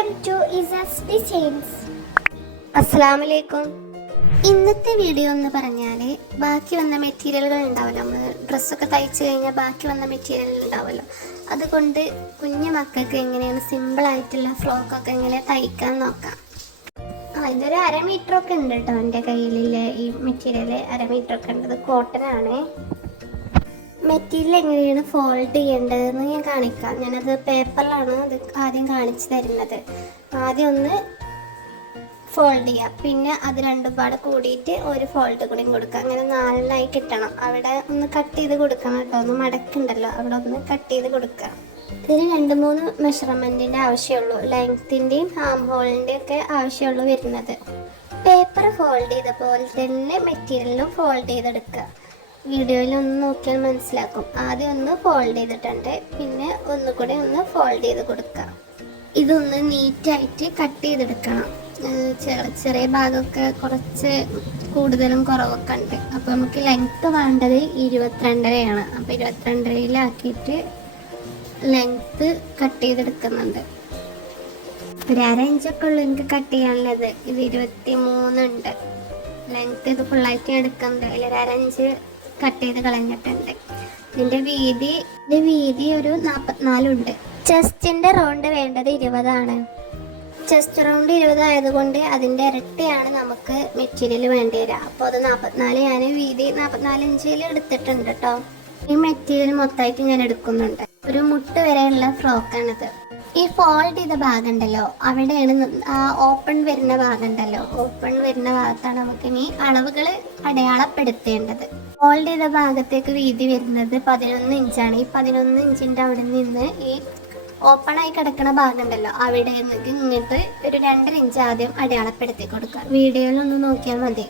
Welcome to ഇസസ് designs അസ്സലാമലൈക്കും ഇന്നത്തെ video എന്ന് പറഞ്ഞാൽ ബാക്കി വന്ന മെറ്റീരിയലുകൾ ഉണ്ടാവുമല്ലോ നമ്മൾ ഡ്രസ്സൊക്കെ തയ്ച്ചു കഴിഞ്ഞാൽ ബാക്കി വന്ന മെറ്റീരിയൽ ഉണ്ടാവുമല്ലോ. അതുകൊണ്ട് കുഞ്ഞു മക്കൾക്ക് എങ്ങനെയാണ് സിമ്പിൾ ആയിട്ടുള്ള ഫ്രോക്കൊക്കെ എങ്ങനെ തയ്ക്കാൻ നോക്കാം. ആ ഇതൊരു അര മീറ്റർ ഒക്കെ ഉണ്ട് കേട്ടോ എന്റെ കയ്യിലുള്ള ഈ മെറ്റീരിയൽ അര മീറ്റർ ഒക്കെ ഉണ്ട്. ഇത് കോട്ടൺ ആണ്. മെറ്റീരിയൽ എങ്ങനെയാണ് ഫോൾഡ് ചെയ്യേണ്ടതെന്ന് ഞാൻ കാണിക്കാം. ഞാനത് പേപ്പറിലാണ് അത് ആദ്യം കാണിച്ചു തരുന്നത്. ആദ്യം ഒന്ന് ഫോൾഡ് ചെയ്യാം. പിന്നെ അത് രണ്ടും പാടെ കൂടിയിട്ട് ഒരു ഫോൾഡ് കൂടി കൊടുക്കുക അങ്ങനെ നാലിനായി കിട്ടണം. അവിടെ ഒന്ന് കട്ട് ചെയ്ത് കൊടുക്കണം കേട്ടോ. ഒന്ന് മടക്കുണ്ടല്ലോ. അവിടെ ഒന്ന് കട്ട് ചെയ്ത് കൊടുക്കുക ഇതിന് രണ്ട് മൂന്ന് മെഷർമെന്റിന്റെ ആവശ്യമുള്ളൂ. ലെങ്ത്തിന്റെയും ഹാം ഹോളിന്റെയും ഒക്കെ ആവശ്യമുള്ളൂ വരുന്നത്. പേപ്പർ ഫോൾഡ് ചെയ്ത പോലെ തന്നെ മെറ്റീരിയലും ഫോൾഡ് ചെയ്തെടുക്കുക. വീഡിയോയിൽ ഒന്ന് നോക്കിയാൽ മനസ്സിലാക്കും. ആദ്യം ഒന്ന് ഫോൾഡ് ചെയ്തിട്ടുണ്ട്. പിന്നെ ഒന്നുകൂടി ഒന്ന് ഫോൾഡ് ചെയ്ത് കൊടുക്കുക. ഇതൊന്ന് നീറ്റായിട്ട് കട്ട് ചെയ്തെടുക്കണം. ചെറിയ ചെറിയ ഭാഗമൊക്കെ കുറച്ച് കൂടുതലും കുറവൊക്കെ ഉണ്ട്. അപ്പോൾ നമുക്ക് ലെങ്ത്ത് വേണ്ടത് ഇരുപത്തിരണ്ടരയാണ്. അപ്പോൾ ഇരുപത്തിരണ്ടരയിലാക്കിയിട്ട് ലെങ്ത്ത് കട്ട് ചെയ്തെടുക്കുന്നുണ്ട്. ഒരു അര ഇഞ്ചൊക്കെ ഉള്ളു എനിക്ക് കട്ട് ചെയ്യാനുള്ളത്. ഇത് ഇരുപത്തി മൂന്നുണ്ട് ലെങ്ത്ത് ഇത് ഫുള്ളായിട്ട് എടുക്കുന്നുണ്ട്. അതിൽ ഒരു അര ഇഞ്ച് കട്ട് ചെയ്ത് കളഞ്ഞിട്ടുണ്ട്. ഇതിന്റെ വീതി ഇതിന്റെ വീതി ഒരു നാൽപ്പത്തിനാലുണ്ട് ചെസ്റ്റിന്റെ റൗണ്ട് വേണ്ടത് ഇരുപതാണ്. ചെസ്റ്റ് റൗണ്ട് ഇരുപത് ആയതുകൊണ്ട് അതിന്റെ ഇരട്ടിയാണ് നമുക്ക് മെറ്റീരിയൽ വേണ്ടി വരിക. അപ്പോൾ അത് നാൽപ്പത്തിനാല് ഞാൻ വീതി നാൽപ്പത്തിനാല് ഇഞ്ചിൽ എടുത്തിട്ടുണ്ട് കേട്ടോ ഈ മെറ്റീരിയൽ മൊത്തമായിട്ട് ഞാൻ എടുക്കുന്നുണ്ട്. ഒരു മുട്ട് വരെയുള്ള ഫ്രോക്കാണിത്. ഈ ഫോൾഡ് ചെയ്ത ഭാഗം ഉണ്ടല്ലോ അവിടെയാണ് ഓപ്പൺ വരുന്ന ഭാഗം ഉണ്ടല്ലോ ഓപ്പൺ വരുന്ന ഭാഗത്താണ് നമുക്ക് ഇനി അളവുകൾ അടയാളപ്പെടുത്തേണ്ടത്. ഫോൾഡ് ചെയ്ത ഭാഗത്തേക്ക് വീതി വരുന്നത് പതിനൊന്ന് ഇഞ്ചാണ്. ഈ പതിനൊന്ന് ഇഞ്ചിന്റെ അവിടെ നിന്ന് ഈ ഓപ്പൺ ആയി കിടക്കുന്ന ഭാഗം ഉണ്ടല്ലോ അവിടെ നിന്ന് ഇങ്ങോട്ട് ഒരു രണ്ടര ഇഞ്ച് ആദ്യം അടയാളപ്പെടുത്തി കൊടുക്കുക. വീഡിയോയിലൊന്ന് നോക്കിയാൽ മതി.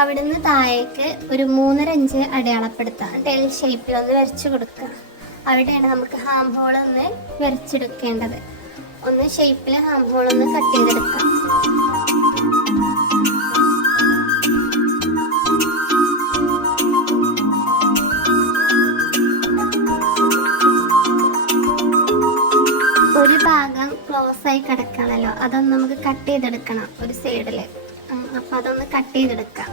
അവിടുന്ന് താഴേക്ക് ഒരു മൂന്നര ഇഞ്ച് അടയാളപ്പെടുത്തുക. ഡെൽ ഷേപ്പിൽ ഒന്ന് വരച്ചു കൊടുക്കുക. അവിടെയാണ് നമുക്ക് ഹാം ഹോൾ ഒന്ന് വരച്ചെടുക്കേണ്ടത്. ഒന്ന് ഷേപ്പിൽ ഹാം ഹോൾ ഒന്ന് കട്ട് ചെയ്തെടുക്കാം. ഒരു ഭാഗം ക്ലോസ് ആയി കിടക്കണല്ലോ അതൊന്ന് നമുക്ക് കട്ട് ചെയ്തെടുക്കണം ഒരു സൈഡിൽ അപ്പൊ അതൊന്ന് കട്ട് ചെയ്തെടുക്കാം.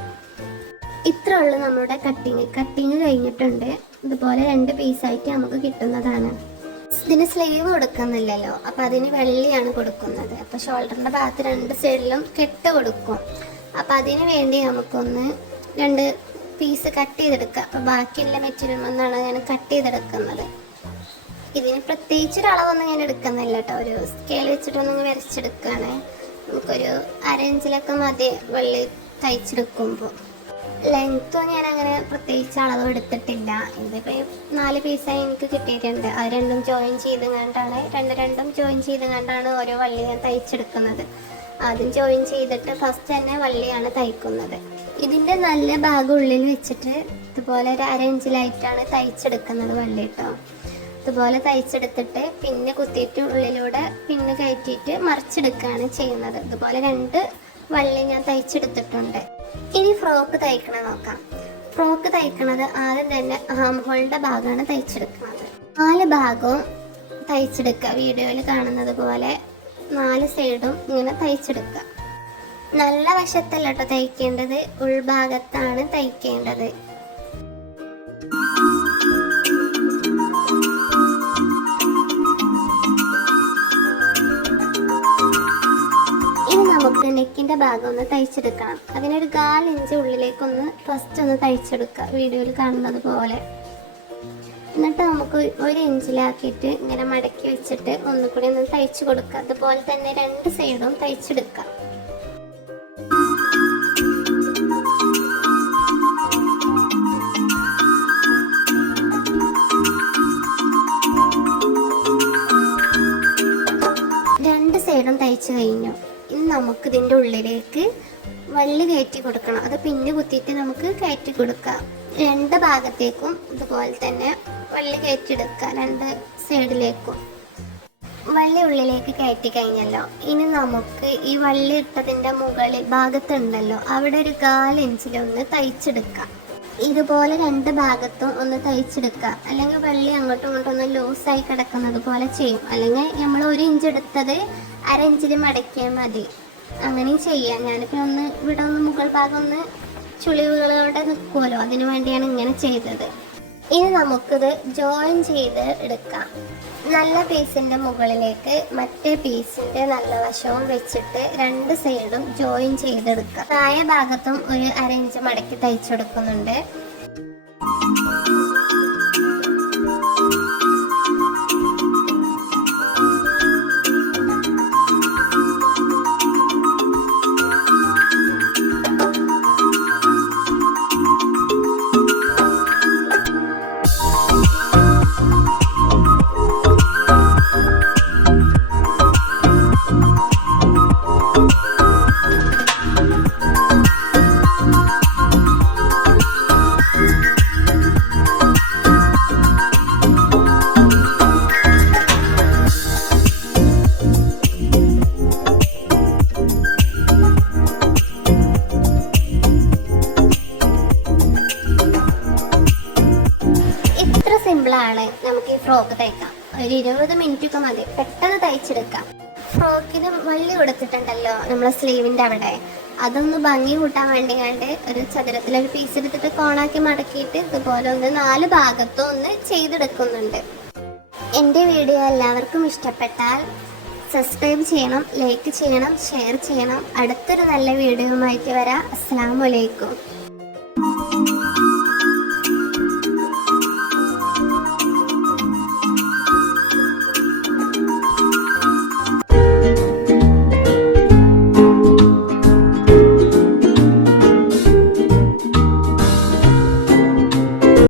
ഇത്ര നമ്മുടെ കട്ടിങ് കട്ടിങ് കഴിഞ്ഞിട്ടുണ്ട്. ഇതുപോലെ രണ്ട് പീസായിട്ട് നമുക്ക് കിട്ടുന്നതാണ്. ഇതിന് സ്ലീവ് കൊടുക്കുന്നില്ലല്ലോ. അപ്പൊ അതിന് വെള്ളിയാണ് കൊടുക്കുന്നത്. അപ്പൊ ഷോൾഡറിന്റെ ഭാഗത്ത് രണ്ട് സൈഡിലും കെട്ട് കൊടുക്കും. അപ്പൊ അതിന് വേണ്ടി നമുക്കൊന്ന് രണ്ട് പീസ് കട്ട് ചെയ്തെടുക്കാം. അപ്പൊ ബാക്കിയുള്ള മെറ്റീരിയൽ ഒന്നാണ് ഞാൻ കട്ട് ചെയ്തെടുക്കുന്നത്. ഇതിന് പ്രത്യേകിച്ച് ഒരു അളവൊന്നും ഞാൻ എടുക്കുന്നില്ല കേട്ടോ. ഒരു സ്കെയിൽ വെച്ചിട്ടൊന്നും വരച്ചെടുക്കുകയാണ്. നമുക്കൊരു അര ഇഞ്ചിലൊക്കെ മതി വെള്ളി തയ്ച്ചെടുക്കുമ്പോൾ. ലെങ്ത്തും ഞാൻ അങ്ങനെ പ്രത്യേകിച്ച് അളവ് എടുത്തിട്ടില്ല. ഇതിപ്പോൾ നാല് പീസായി എനിക്ക് കിട്ടിയിട്ടുണ്ട്. അത് രണ്ടും ജോയിൻ ചെയ്ത് കണ്ടാണ് രണ്ട് രണ്ടും ജോയിൻ ചെയ്ത് കണ്ടാണ് ഓരോ വള്ളി ഞാൻ തയ്ച്ചെടുക്കുന്നത്. ആദ്യം ജോയിൻ ചെയ്തിട്ട് ഫസ്റ്റ് തന്നെ വള്ളിയാണ് തയ്ക്കുന്നത്. ഇതിന്റെ നല്ല ഭാഗം ഉള്ളിൽ വെച്ചിട്ട് ഇതുപോലെ ഒരു അര ഇഞ്ചിലായിട്ടാണ് തയ്ച്ചെടുക്കുന്നത് വള്ളി കേട്ടോ ഇതുപോലെ തയ്ച്ചെടുത്തിട്ട് പിന്നെ കുത്തിയിട്ട് ഉള്ളിലൂടെ പിന്നെ കയറ്റിയിട്ട് മറിച്ചെടുക്കുകയാണ് ചെയ്യുന്നത്. ഇതുപോലെ രണ്ട് വള്ളി ഞാൻ തയ്ച്ചെടുത്തിട്ടുണ്ട്. ഇനി ഫ്രോക്ക് തയ്ക്കണ നോക്കാം. ഫ്രോക്ക് തയ്ക്കണത് ആദ്യം തന്നെ ഹാം ഹോളിന്റെ ഭാഗമാണ് തയ്ച്ചെടുക്കുന്നത്. നാല് ഭാഗവും തയ്ച്ചെടുക്കുക. വീഡിയോയിൽ കാണുന്നത് പോലെ നാല് സൈഡും ഇങ്ങനെ തയ്ച്ചെടുക്കുക. നല്ല വശത്തല്ല തയ്ക്കേണ്ടത്. ഉൾഭാഗത്താണ് തയ്ക്കേണ്ടത്. ഭാഗമൊന്ന് ഭാഗം ഒന്ന് തയ്ച്ചെടുക്കണം അതിനൊരു ഇഞ്ച് ഉള്ളിലേക്കൊന്ന് ഫസ്റ്റ് ഒന്ന് തയ്ച്ചെടുക്കുക. വീഡിയോയിൽ കാണുന്നത് പോലെ. എന്നിട്ട് നമുക്ക് ഒരു ഇഞ്ചിലാക്കിയിട്ട് ഇങ്ങനെ മടക്കി വെച്ചിട്ട് ഒന്നുകൂടി ഒന്ന് തയ്ച്ചു കൊടുക്കുക. അതുപോലെ തന്നെ രണ്ട് സൈഡും തയ്ച്ചെടുക്കുക. ഇനി നമുക്ക് ഇതിന്റെ ഉള്ളിലേക്ക് വള്ളി കയറ്റി കൊടുക്കണം. അത് പിന്നെ കുത്തിയിട്ട് നമുക്ക് കയറ്റി കൊടുക്കാം. രണ്ട് ഭാഗത്തേക്കും ഇതുപോലെ തന്നെ വള്ളി കയറ്റിയെടുക്കുക രണ്ട് സൈഡിലേക്കും. വള്ളി ഉള്ളിലേക്ക് കയറ്റി കഴിഞ്ഞല്ലോ. ഇനി നമുക്ക് ഈ വള്ളി ഇട്ടതിന്റെ മുകളിൽ ഭാഗത്തുണ്ടല്ലോ. അവിടെ ഒരു കാലിഞ്ചിലൊന്ന് തയ്ച്ചെടുക്കാം. ഇതുപോലെ രണ്ട് ഭാഗത്തും ഒന്ന് തയ്ച്ചെടുക്കുക. അല്ലെങ്കിൽ വെള്ളി അങ്ങോട്ടും ഇങ്ങോട്ടും ഒന്ന് ലൂസായി കിടക്കുന്നത് പോലെ ചെയ്യും. അല്ലെങ്കിൽ നമ്മൾ ഒരു ഇഞ്ച് എടുത്തത് അര മടക്കിയാൽ മതി. അങ്ങനെയും ചെയ്യാം. ഞാനിപ്പോൾ ഒന്ന് ഇവിടെ ഒന്ന് മുകൾ ഭാഗം ഒന്ന് ചുളിവുകളോടെ നിൽക്കുമല്ലോ. അതിനു വേണ്ടിയാണ് ഇങ്ങനെ ചെയ്തത്. ഇനി നമുക്കിത് ജോയിൻ ചെയ്ത് എടുക്കാം. നല്ല പീസിന്റെ മുകളിലേക്ക് മറ്റേ പീസിന്റെ നല്ല വശവും വെച്ചിട്ട് രണ്ട് സൈഡും ജോയിൻ ചെയ്തെടുക്കാം. താഴെ ഭാഗത്തും ഒരു അരഞ്ച് മടക്കി തയ്ച്ചെടുക്കുന്നുണ്ട്. സിമ്പിളാണ് നമുക്ക് ഈ ഫ്രോക്ക് തയ്ക്കാം. ഒരു ഇരുപത് മിനിറ്റ് ഒക്കെ മതി. പെട്ടെന്ന് തയ്ച്ചെടുക്കാം. ഫ്രോക്കിന് വള്ളി കൊടുത്തിട്ടുണ്ടല്ലോ നമ്മളെ സ്ലീവിന്റെ അവിടെ. അതൊന്ന് ഭംഗി കൂട്ടാൻ വേണ്ടി കണ്ട് ഒരു ചതുരത്തിലൊരു പീസ് എടുത്തിട്ട് കോണാക്കി മടക്കിയിട്ട് ഇതുപോലെ ഒന്ന് നാല് ഭാഗത്തും ഒന്ന് ചെയ്തെടുക്കുന്നുണ്ട്. എന്റെ വീഡിയോ എല്ലാവർക്കും ഇഷ്ടപ്പെട്ടാൽ സബ്സ്ക്രൈബ് ചെയ്യണം ലൈക്ക് ചെയ്യണം ഷെയർ ചെയ്യണം. അടുത്തൊരു നല്ല വീഡിയോയുമായിട്ട് വരാം. അസ്സാം വലൈക്കും